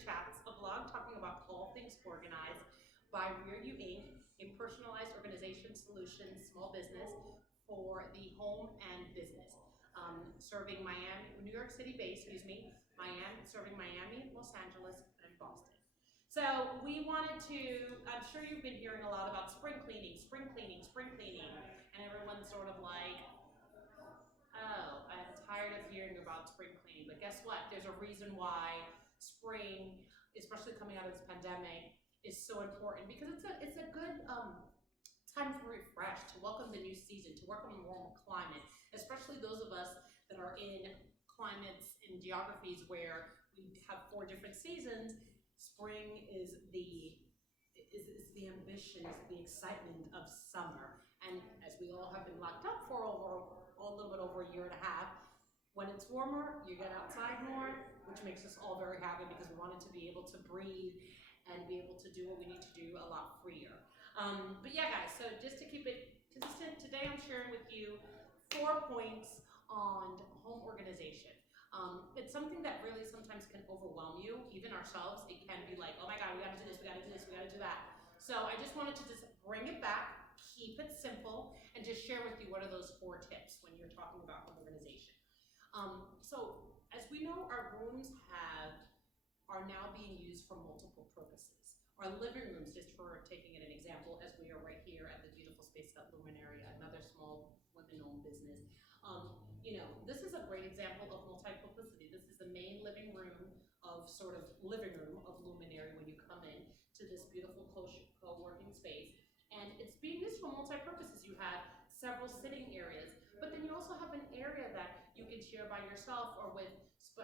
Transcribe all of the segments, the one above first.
Chats, a blog talking about all things organized by ReOrganize Inc., a personalized organization solution small business for the home and business. Serving Miami, New York City based, Miami, serving Miami, Los Angeles, and Boston. So we wanted to, I'm sure you've been hearing a lot about spring cleaning, and everyone's sort of like, oh, I'm tired of hearing about spring cleaning, but guess what? There's a reason why spring, especially coming out of this pandemic, is so important, because it's a good time to refresh, to welcome the new season, to welcome a warmer climate, especially those of us that are in climates and geographies where we have 4 different seasons. Spring is the ambition, is the excitement of summer. And as we all have been locked up for a little bit over a year and a half, when it's warmer, you get outside more, which makes us all very happy because we wanted to be able to breathe and be able to do what we need to do a lot freer. But yeah, guys, so just to keep it consistent, today I'm sharing with you 4 points on home organization. It's something that really sometimes can overwhelm you, even ourselves. It can be like, oh my God, we gotta do this, we gotta do this, we gotta do that. So I just wanted to just bring it back, keep it simple, and just share with you what are those 4 tips when you're talking about home organization. So as we know, our rooms are now being used for multiple purposes. Our living rooms, just for taking it an example, as we are right here at the beautiful space at Luminary, another small women-owned business. This is a great example of multiplicity. This is the main living room of Luminary when you come in to this beautiful co-working space. And it's being used for multi-purposes. You have several sitting areas, but then you also have an area that you can share by yourself or with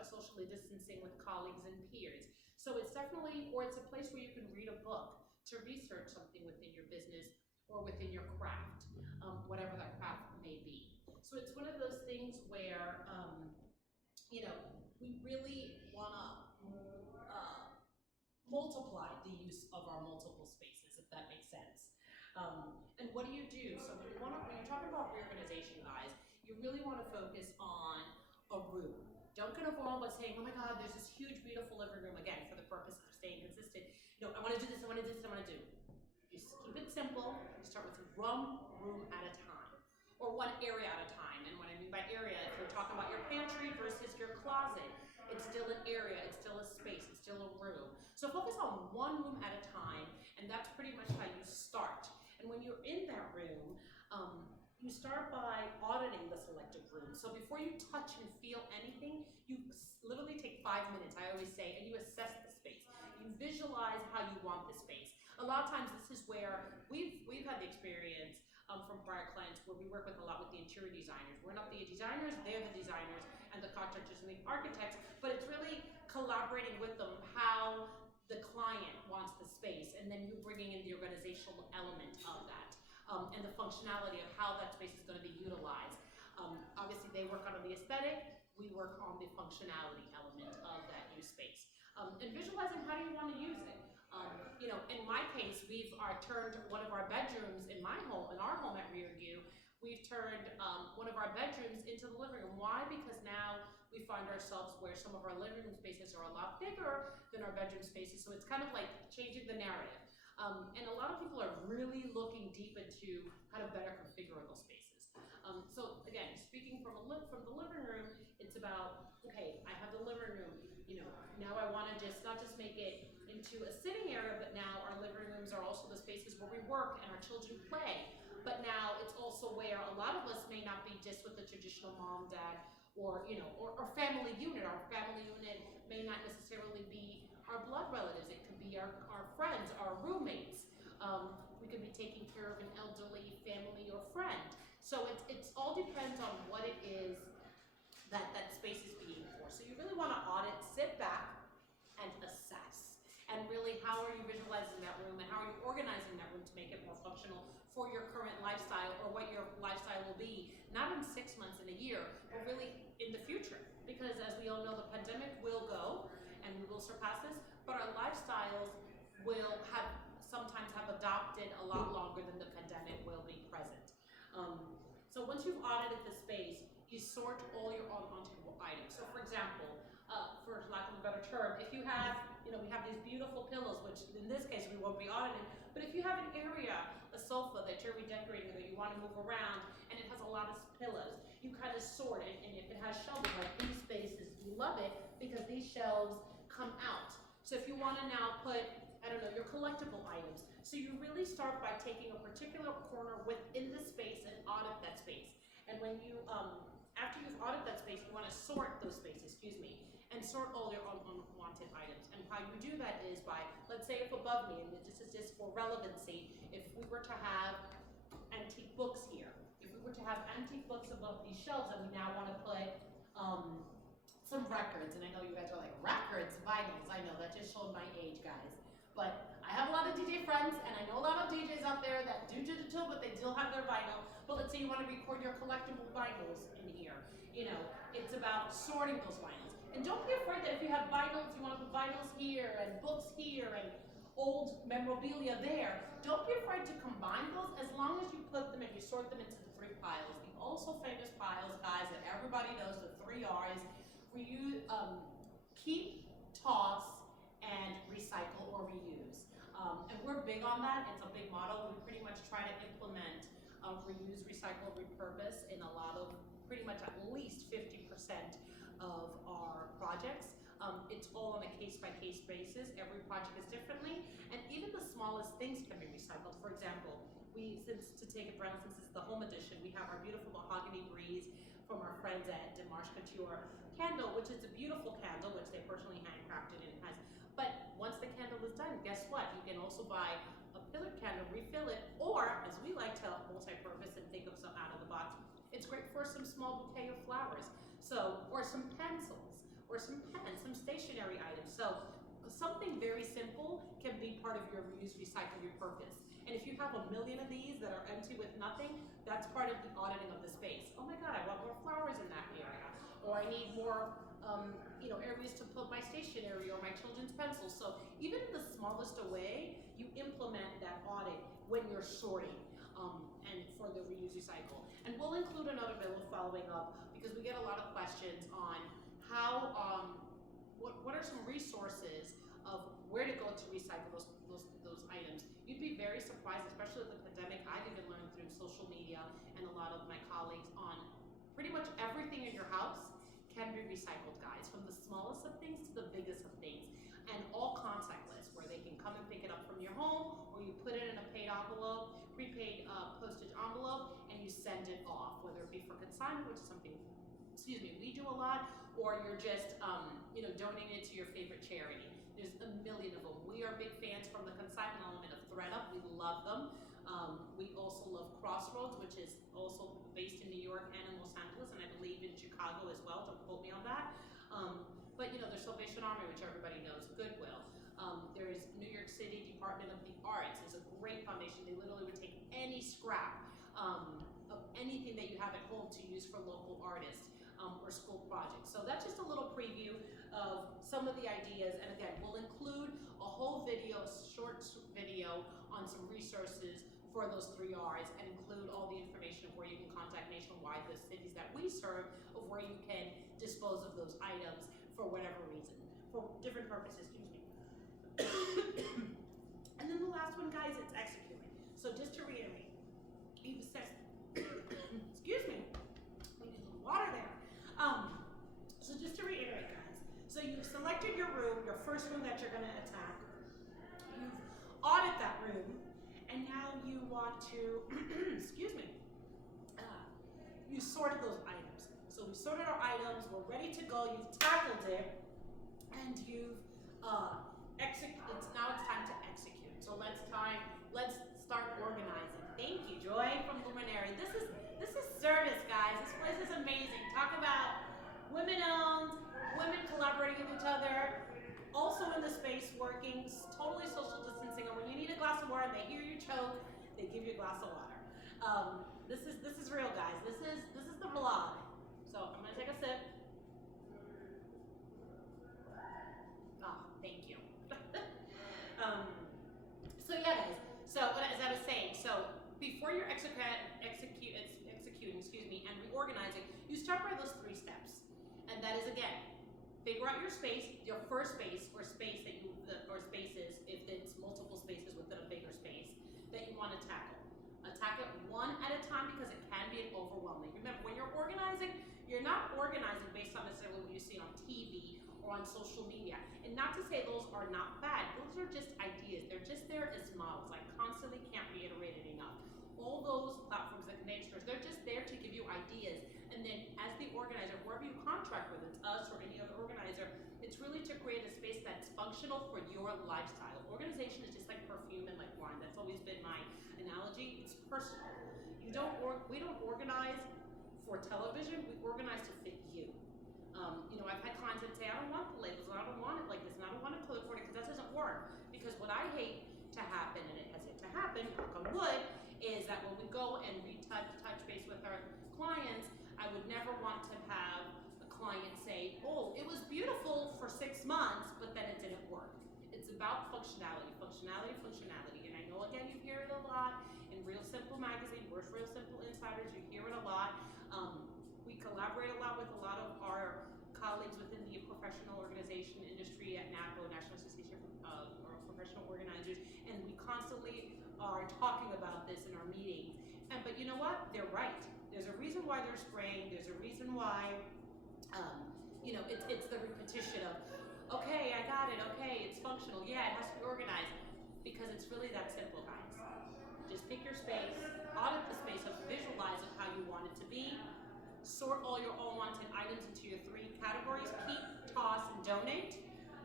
socially distancing with colleagues and peers. So it's definitely, or it's a place where you can read a book, to research something within your business or within your craft, whatever that craft may be. So it's one of those things where, we really wanna multiply the use of our multiple spaces, if that makes sense. And what do you do? So when you're talking about reorganization, guys, you really want to focus on a room. Don't get overwhelmed by saying, oh my God, there's this huge, beautiful living room, again, for the purpose of staying consistent. I want to do this, I want to do this, I want to do. Just keep it simple. Start with one room at a time, or one area at a time. And what I mean by area, if you're talking about your pantry versus your closet, it's still an area, it's still a space, it's still a room. So focus on one room at a time, and that's pretty much how you start. And when you're in that room, you start by auditing the selected room. So before you touch and feel anything, you literally take 5 minutes, I always say, and you assess the space. You visualize how you want the space. A lot of times this is where we've had the experience from prior clients where we work with a lot with the interior designers. We're not the designers, they're the designers and the contractors and the architects, but it's really collaborating with them how the client wants the space, and then you bringing in the organizational element of that. And the functionality of how that space is going to be utilized. Obviously, they work on the aesthetic, we work on the functionality element of that new space. And visualizing how do you want to use it. In my case, we've turned one of our bedrooms in our home at ReOrganize, we've turned one of our bedrooms into the living room. Why? Because now we find ourselves where some of our living room spaces are a lot bigger than our bedroom spaces, so it's kind of like changing the narrative. And a lot of people are really looking deep into how to better configure those spaces. So again, speaking from the living room, it's about, okay, I have the living room, now I want to not just make it into a sitting area, but now our living rooms are also the spaces where we work and our children play. But now it's also where a lot of us may not be just with the traditional mom, dad, or family unit. Our family unit may not necessarily be our blood relatives. It could be our friends, our roommates. We could be taking care of an elderly family or friend. So it all depends on what it is that space is being for. So you really want to audit, sit back, and assess. And really, how are you visualizing that room, and how are you organizing that room to make it more functional for your current lifestyle, or what your lifestyle will be, not in 6 months, in a year, but really in the future. Because as we all know, the pandemic will go, and we will surpass this, but our lifestyles will sometimes have adopted a lot longer than the pandemic will be present. So once you've audited the space, you sort all your on-table items. So for example, for lack of a better term, if you have we have these beautiful pillows, which in this case we won't be auditing, but if you have an area, a sofa that you're redecorating that you want to move around, and it has a lot of pillows, you kind of sort it, and if it has shelving like these spaces, you love it because these shelves come out. So if you want to now put, I don't know, your collectible items, so you really start by taking a particular corner within the space and audit that space. And when you, after you've audited that space, you want to sort those spaces, and sort all your unwanted items. And how you do that is by, let's say if above me, and this is just for relevancy, if we were to have antique books here, if we were to have antique books above these shelves, and we now want to put some records, and I know you guys are like, records, vinyls, I know, that just showed my age, guys. But I have a lot of DJ friends, and I know a lot of DJs out there that do digital, but they still have their vinyl. But let's say you want to record your collectible vinyls in here. It's about sorting those vinyls. And don't be afraid that if you have vinyls, you want to put vinyls here, and books here, and old memorabilia there. Don't be afraid to combine those as long as you put them and you sort them into the 3 piles. The also famous piles, guys, that everybody knows, the 3 R's. Reuse, keep, toss, and recycle or reuse. And we're big on that. It's a big motto. We pretty much try to implement reuse, recycle, repurpose in a lot of, pretty much at least 50% of our projects. It's all on a case-by-case basis. Every project is differently, and even the smallest things can be recycled. For example, since it's the home edition, we have our beautiful mahogany breeze from our friends at Demarche Couture candle, which is a beautiful candle, which they personally handcrafted and has. But once the candle is done, guess what? You can also buy a pillared candle, refill it, or as we like to multi-purpose and think of some out of the box, it's great for some small bouquet of flowers. So, or some pencils, or some pens, some stationary items. So something very simple can be part of your reuse, recycle, repurpose. And if you have a million of these that are empty with nothing, that's part of the auditing of the space. Oh my God, I want more flowers in that area. Or I need more areas to put my stationery or my children's pencils. So even in the smallest way, you implement that audit when you're sorting and for the reuse, recycle. And we'll include another video following up because we get a lot of questions on how, what are some resources of where to go to recycle those items. You'd be very surprised, especially with the pandemic. I've even learned through social media and a lot of my colleagues on pretty much everything in your house can be recycled, guys, from the smallest of things to the biggest of things, and all contactless, where they can come and pick it up from your home, or you put it in a paid envelope, prepaid postage envelope, and you send it off, whether it be for consignment, which is something, we do a lot, or you're just, donating it to your favorite charity. There's a million of them. We are big fans from the consignment element of ThredUp. We love them. We also love Crossroads, which is also based in New York and in Los Angeles, and I believe in Chicago as well. Don't quote me on that. But there's Salvation Army, which everybody knows, Goodwill. There's New York City Department of the Arts. Is a great foundation. They literally would take any scrap of anything that you have at home to use for local artists or school projects. So that's just a little preview of some of the ideas. And again, we'll include a whole video, short video on some resources for those 3 R's and include all the information of where you can contact nationwide the cities that we serve, of where you can dispose of those items for whatever reason, for different purposes, And then the last one, guys, it's executing. So just to reiterate, you've assessed, excuse me, we need a little water there. So just to reiterate, guys, so you've selected your room, your first room that you're gonna attack. You've audited that room, and now you want to, excuse me, you sorted those items. So we sorted our items, we're ready to go, you've tackled it, and you've, now it's time to execute. So let's start organizing. Thank you, Joy from Luminary. This is service, guys. This place is amazing. Talk about women-owned, women collaborating with each other, also in the space working, totally social distancing. And when you need a glass of water, they hear you choke, they give you a glass of water. This is real, guys. This is the vlog. So I'm gonna take a sip. Oh, thank you. So yeah, guys. So as I was saying, so before you're executing, and reorganizing, you start by those 3 steps, and that is again, figure out your space, your first space or space that you, or spaces, if it's multiple spaces within a bigger space, that you want to tackle. Attack it one at a time because it can be overwhelming. Remember, when you're organizing, you're not organizing based on necessarily what you see on TV or on social media. And not to say those are not bad, those are just ideas. They're just there as models. I constantly can't reiterate it enough. All those platforms that connect stores, they're just there to give you ideas. And then as the organizer, whoever you contract with, it's us or any other organizer, it's really to create a space that's functional for your lifestyle. Organization is just like perfume and like wine. That's always been my analogy. It's personal. We don't organize for television. We organize to fit you. I've had clients that say, I don't want the labels, I don't want it like this, and I don't want to color coding because that doesn't work. Because what I hate to happen, and it has yet to happen, knock on wood, is that when we go and we touch base with our clients, I would never want to have a client say, oh, it was beautiful for 6 months, but then it didn't work. It's about functionality. And I know, again, you hear it a lot in Real Simple magazine, we're Real Simple Insiders, you hear it a lot. We collaborate a lot with a lot of our colleagues within the professional organization industry at NAPO, National Association of Professional Organizers, and we constantly are talking about this in our meetings. But you know what? They're right. There's a reason why they're spraying. There's a reason why, it's the repetition of, okay, I got it. Okay, it's functional. Yeah, it has to be organized. Because it's really that simple, guys. Just pick your space, audit the space, visualize of how you want it to be, sort all your unwanted items into your 3 categories: keep, toss, and donate,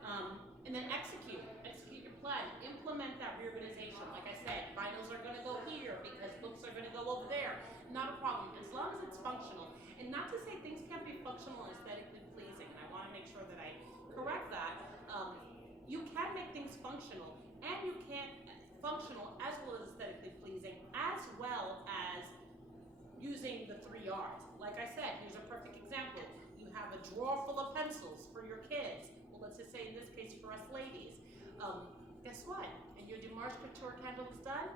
and then execute your plan. Implement that reorganization. Like I said, vinyls are going to go here because books are going to go over there. Not a problem, as long as it's functional. And not to say things can't be functional and aesthetically pleasing, and I want to make sure that I correct that. You can make things functional, and you can functional as well as aesthetically pleasing, as well as using the 3 R's. Like I said, here's a perfect example. You have a drawer full of pencils for your kids. Well, let's just say in this case for us ladies. Guess what? And your Dimanche Couture candle is done.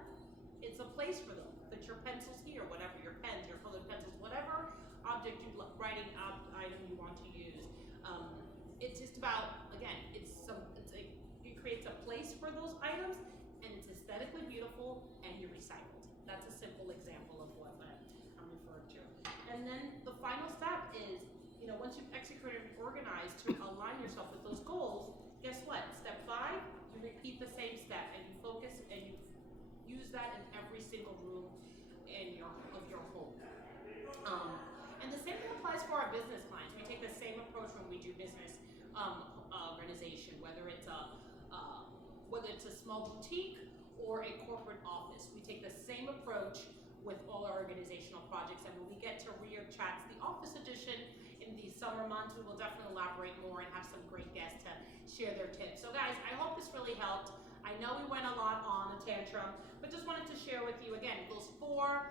It's a place for them. Put your pencils here, whatever, your pens, your colored pencils, whatever object writing item you want to use. It's just about, again, it creates a place for those items, and it's aesthetically beautiful, and you're recycled. That's a simple example of what I'm referring to. And then the final step is, once you've executed and organized to align yourself with those goals, guess what? Step 5, you repeat the same step, and you focus and you use that in every single room of your home. And the same thing applies for our business clients. We take the same approach when we do business organization, whether it's a small boutique or a corporate office. We take the same approach with all our organizational projects. And when we get to ReOrg Chats, the office edition in the summer months, we will definitely elaborate more and have some great guests to share their tips. So guys, I hope this really helped. I know we went a lot on a tantrum, but just wanted to share with you again those 4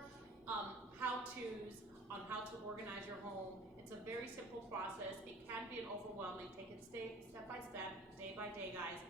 how-tos on how to organize your home. It's a very simple process. It can be an overwhelming. Take it step by step, day by day, guys.